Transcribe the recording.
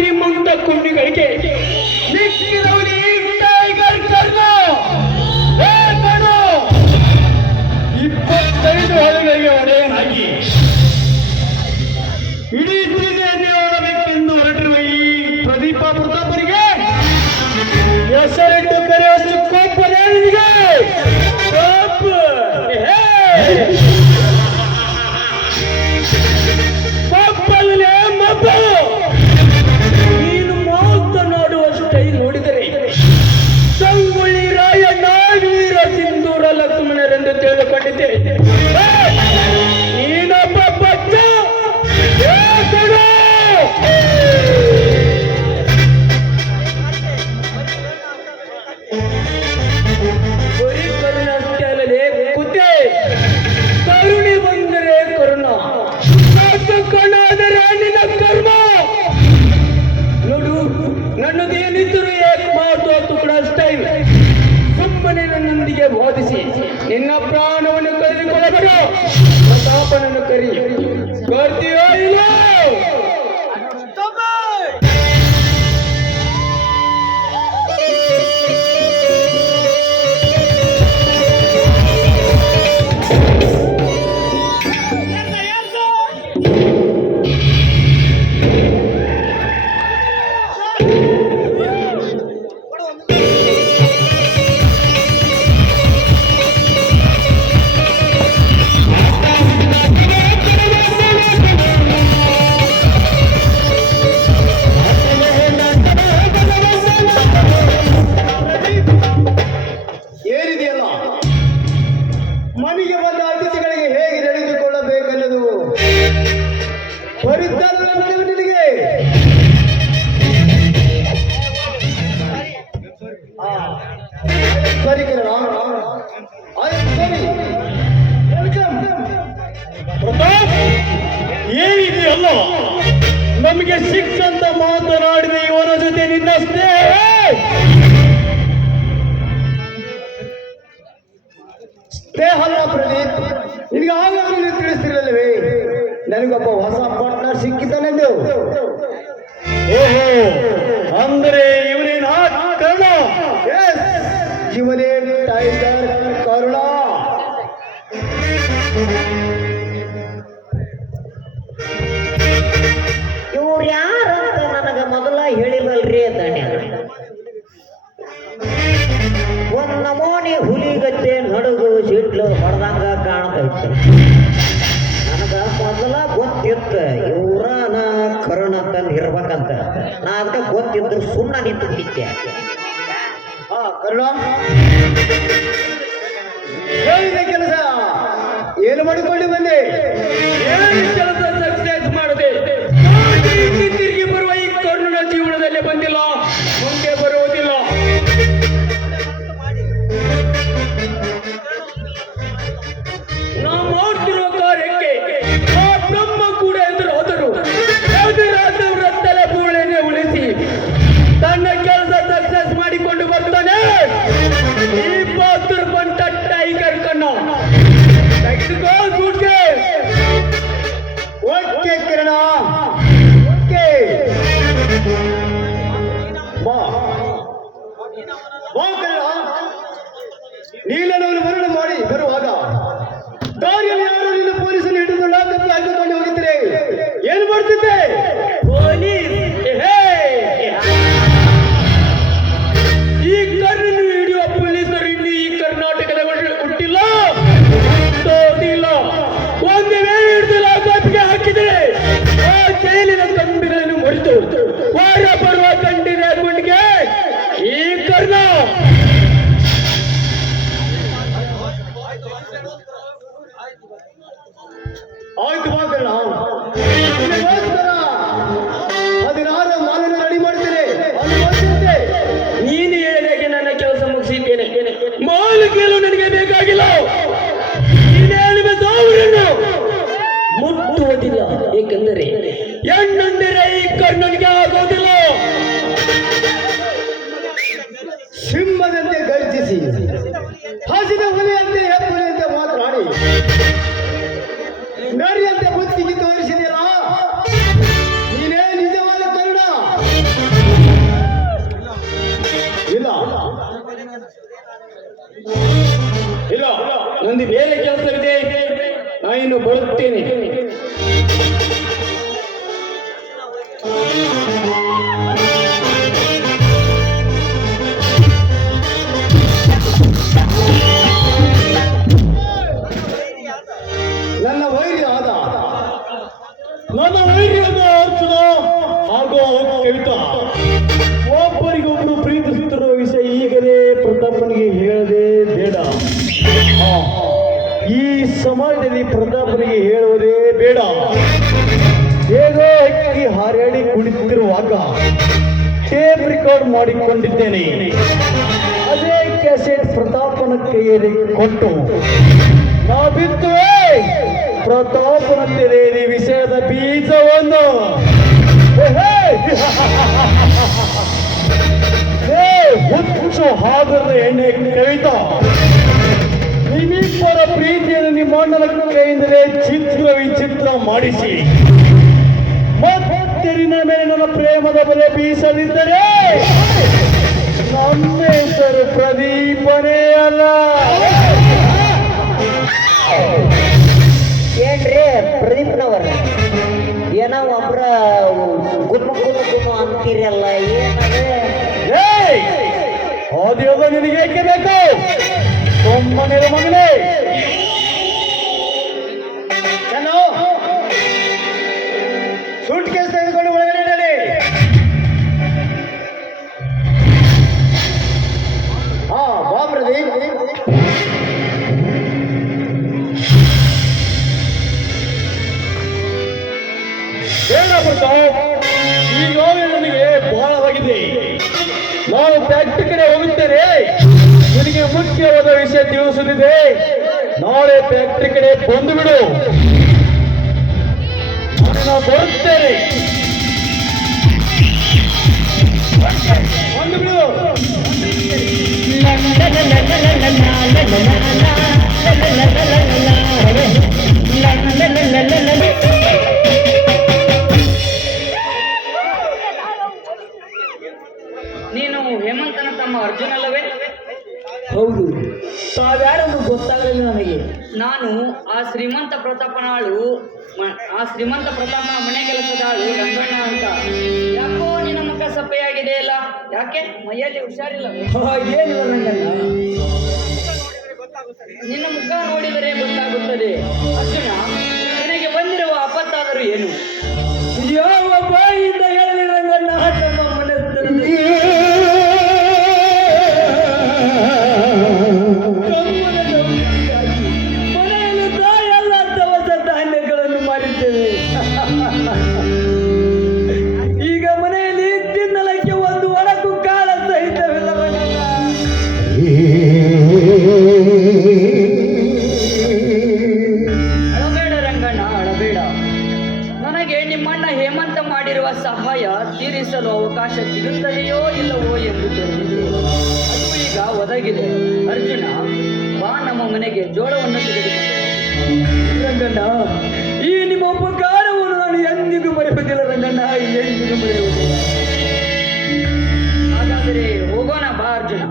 ನಿಮ್ಮಂತ ಕುಂಡಿಗಳಿಗೆ ಟೈಗರ್ ಕರ್ನ 25 ಹೊಳೆಗಳಿಗೆ ಒಡೆಯನಾಗಿ ಇಡೀ ಜಿಲ್ಲೆಯಲ್ಲಿ ಓಡಬೇಕೆಂದು ಹೊರಟಿರುವ ಈ ಪ್ರದೀಪ ಪ್ರತಾಪರಿಗೆ ಹೆಸರಿಟ್ಟು ಕರೆಯುವಷ್ಟು ಕೋಪನೇ ನಿನಗೆ. ಕೋಪಲ್ಲೇ ಮಬ್ಬ. ನೀನು ಮಾತನಾಡುವಷ್ಟೇ ನೋಡಿದರೆ ಸಂಗೊಳ್ಳಿ ರಾಯಣ್ಣ ವೀರ ಸಿಂಧೂರ ಲಕ್ಷ್ಮಣರೆಂದು ತಿಳಿದುಕೊಂಡಿದ್ದೆ. ನೀನೊಬ್ಬ ಬಚ್ಚ. ಬರೀ ಕರುಣ ಅಷ್ಟೇ ಅಲ್ಲದೆ ಕುತ್ತೆ. ಕರುಣೆ ಬಂದರೆ ಕರುಣ, ಕಣ್ಣಾದರೆ ನಿನ್ನ ಕರ್ಮ. ನೋಡು, ನನ್ನದೇನಿದ್ದರೂ ಮಾತು ತುಕಡ ಸ್ಟೈಲ್. ಸುಮ್ಮನೆ ನನ್ನೊಂದಿಗೆ ಬೋಧಿಸಿ ನಿನ್ನ ಪ್ರಾಣವನ್ನು ಕಳೆದುಕೊಳ್ಳಬೇಡ. ಪ್ರತಾಪನನ್ನು ಕರಿ. ಬರ್ತೀಯೋ ಇಲ್ಲ? ಮನೆಗೆ ಬಂದ ಅತಿಥಿಗಳಿಗೆ ಹೇಗೆ ನಡೆದುಕೊಳ್ಳಬೇಕೆನ್ನದು ಪರಿಜ್ಞಾನ ನಿನಗೆ. ಸರಿ ಕಿರಣ, ಪ್ರತಾಪ್ ಏನಿದೆಯಲ್ಲ, ನಮಗೆ ಸಿಕ್ಕಂತ ಮಾತನಾಡಿದ ಇವನ ಜೊತೆ ನಿನ್ನ ಸ್ನೇಹ ಅಲ್ಲ ಪ್ರದೀಪ್. ನಿನಗೆ ಆಗಾಗಲೇ ತಿಳಿಸ್ತಿರಲಿಲ್ಲವೇ ನನಗೊಬ್ಬ ಹೊಸ ಪಾರ್ಟ್ನರ್ ಸಿಕ್ಕಿದ್ದಾನೆಂದು? ಓಹೋ, ಅಂದರೆ ಇವನೇನ ಕರುಣ? ಇವನೇ ಟೈಗರ್ ಕರುಣ. ಇವ್ರು ಯಾರಂತ ನನಗ ಮೊದಲ ಹೇಳಿಬಲ್ರಿ ತಾನೆ. ಒಂದ್ ನಮೂನಿ ಹುಲಿಗತ್ತೆ ನಡುಗು ಸಿಡ್ಲು ಹೊಡೆದಂಗ ಕಾಣ್ತೈತೆ. ನನಗ ಮೊದಲ ಗೊತ್ತಿತ್ತು ಇವ್ರನ ಕರುಣ ತಂದು ಇರ್ಬೇಕಂತ. ನಾ ಅದಕ್ಕೆ ಗೊತ್ತಿದ್ರು ಸುಮ್ಮನೆ ನಿಂತು ಬಿಟ್ಟೆ. ಕರುಣ, ಹೇಳಿದ ಕೆಲಸ ಏನು ಮಾಡಿಕೊಂಡು ಬಂದೆ? ಕೆಲಸ ಸಕ್ಸೆಸ್ ಮಾಡದೆ ತಿರುಗಿ ಬರುವ ಈ ಕರುಣ ಜೀವನದಲ್ಲಿ ಬಂದಿಲ್ಲ, ಮುಂದೆ ಬರುವುದಿಲ್ಲ. ನಾವು ಮಾಡ್ತಿರುವ ಕಾರ್ಯಕ್ಕೆ ಆ ಬ್ರಹ್ಮ ಕೂಡ ಎದುರು ಹೋದರು. ಎದುರಾದವರ ತಲೆ ಬೂಳೆನೆ ಉಳಿಸಿ ತನ್ನ ಕೆಲಸ ಸಕ್ಸಸ್ ಮಾಡಿಕೊಂಡು ಬರ್ತಾನೆ ಈ ಪಾತ್ರ ಬಂಟ ಟೈಗರ್ ಕಣ್ಣ. ತೆಗೆದುಕೋ ದುಡ್ಗೆ. ಓಕೆ ಕಿರಣ, ಒಂದು ಬೇರೆ ಕೆಲಸವಿದೆ, ನಾನು ಬರುತ್ತೇನೆ. ನನ್ನ ವೈರ್ಯಾದ ಅರ್ಜುನ ಹಾಗೂ ಕವಿತಾ ಒಬ್ಬರಿಗೊಬ್ಬರು ಪ್ರೀತಿಸುತ್ತಿರುವ ವಿಷಯ ಈಗಲೇ ಪ್ರತಾಪನಿಗೆ ಹೇಳದೆ ಬೇಡ. ಈ ಸಮಾಜದಲ್ಲಿ ಪ್ರತಾಪನಿಗೆ ಹೇಳುವುದೇ ಬೇಡ. ಹೇಗೋ ಅಕ್ಕಿ ಹಾರಾಡಿ ಕುಳಿತಿರುವಾಗ ಟೇಪ್ ರೆಕಾರ್ಡ್ ಮಾಡಿಕೊಂಡಿದ್ದೇನೆ. ಅದೇ ಕ್ಯಾಸೆಟ್ ಪ್ರತಾಪನ ಕೈಯಲ್ಲಿ ಕೊಟ್ಟು ನಾ ಬಿತ್ತುವೆ ಪ್ರತಾಪನ ತೆರೆಯಲ್ಲಿ ವಿಷಯದ ಬೀಜವನ್ನು. ಹುಚ್ಚು ಹಾಗದ ಎಣ್ಣೆ ಕವಿತಾ, ನಿಮ್ಮಿಬ್ಬರ ಪ್ರೀತಿಯನ್ನು ನಿಮ್ಮ ಅಣ್ಣನ ಕೈಯಿಂದಲೇ ಚಿತ್ರ ವಿಚಿತ್ರ ಮಾಡಿಸಿ ಮತ್ತೆ ನಿನ್ನ ಮೇಲೆ ನನ್ನ ಪ್ರೇಮದ ಬಲೆ ಬೀಸಲಿದ್ದರೆ ನಮ್ಮ ಹೆಸರು ಪ್ರದೀಪನೇ ಅಲ್ಲ. ಏನ್ರಿ ಪ್ರದೀಪ್ನವರ ಏನೋ ಒಬ್ರ ಗುಮ್ಮ ಗುಮ್ಮ ಗುಮ್ಮ ಅಂತೀರಲ್ಲ, ಏನದು? ಆದ್ಯೋಗ ನಿನಗೆ ಏಕೆ ಬೇಕು? ಒಮ್ಮನೆ ಮಗನೇ ಸೂಟ್ ಕೇಸ್ ತೆಗೆದುಕೊಂಡು ಒಳಗಡೆ ನಡಿ. ಬಾ ಪ್ರದೀಪ್. ಬೇಡ ಪ್ರತಾಪ್, ಈಗಾಗಲೇ ನನಗೆ ಬಹಳವಾಗಿದೆ. ನಾನು ಫ್ಯಾಕ್ಟ್ರಿ ಕಡೆ ಹೋಗುತ್ತೇನೆ. ನಿನಗೆ ಮುಖ್ಯವಾದ ವಿಷಯ ತಿಳಿಸುತ್ತಿದೆ. ನಾಳೆ ಫ್ಯಾಕ್ಟ್ರಿ ಕಡೆ ಬಂದು ಬಿಡು. ನಾನು ಬರುತ್ತೇನೆ. ಬಂದು ಬಿಡು. ನೀನು ಹೇಮಂತನ ತಮ್ಮ ಅರ್ಜುನ್ ಅಲ್ಲವೇ? ಹೌದು. ತಾವ್ಯಾರನ್ನು ಗೊತ್ತಾಗಲಿಲ್ಲ ನನಗೆ. ನಾನು ಆ ಶ್ರೀಮಂತ ಪ್ರತಾಪನ ಮನೆ ಕೆಲಸದ ಆಳು ರಂಗಣ್ಣ ಅಂತ. ಯಾಕೋ ನಿನ್ನ ಮುಖ ಸಪ್ಪೆಯಾಗಿದೆ ಅಲ್ಲ, ಯಾಕೆ? ಮೈಯಲ್ಲಿ ಹುಷಾರಿಲ್ಲ? ಏನಿಲ್ಲ ನಂಗಣ್ಣ, ನಿನ್ನ ಮುಖ ನೋಡಿದರೆ ಗೊತ್ತಾಗುತ್ತದೆ. ಅರ್ಜುನ, ನಿನಗೆ ಬಂದಿರುವ ಆಪತ್ತಾದರೂ ಏನು? ಯಾವ ಬಾಯಿಂದ ಹೇಳಲಿ ರಂಗಣ್ಣ ನಮ್ಮ ಮನಸ್ಸಿನಲ್ಲಿ. ಮನೆಯಲ್ಲಿ ತಾಯೆಲ್ಲ ದವಸ ಧಾನ್ಯಗಳನ್ನು ಮಾಡಿದ್ದೇವೆ. ಈಗ ಮನೆಯಲ್ಲಿ ತಿನ್ನಲಕ್ಕೆ ಒಂದು ಒಣಕು ಕಾಳ ಸಹಿತವಿಲ್ಲ ರಂಗಣ್ಣ. ಅಳಬೇಡ ರಂಗಣ್ಣ, ಅಳಬೇಡ. ನನಗೆ ನಿಮ್ಮಣ್ಣ ಹೇಮಂತ ಮಾಡಿರುವ ಸಹಾಯ ತೀರಿಸಲು ಅವಕಾಶ ಸಿಗುತ್ತದೆಯೋ ಇಲ್ಲವೋ ಎಂದು ತಿಳಿದಿದೆ. ಅದು ಈಗ ಒದಗಿದೆ. ಅರ್ಜುನ, ಬಾ ನಮ್ಮ ಮನೆಗೆ ಜೋಳವನ್ನು ತೆಗೆದುಕೊಂಡು. ರಂಗಣ್ಣ, ಈ ನಿಮ್ಮ ಉಪಕಾರವನ್ನು ನಾನು ಎಂದಿಗೂ ಮರೆಯುವುದಿಲ್ಲ ರಂಗಣ್ಣ, ಎಂದಿಗೂ ಮರೆಯುವುದಿಲ್ಲ. ಹಾಗಾದರೆ ಹೋಗೋಣ ಬಾ ಅರ್ಜುನ.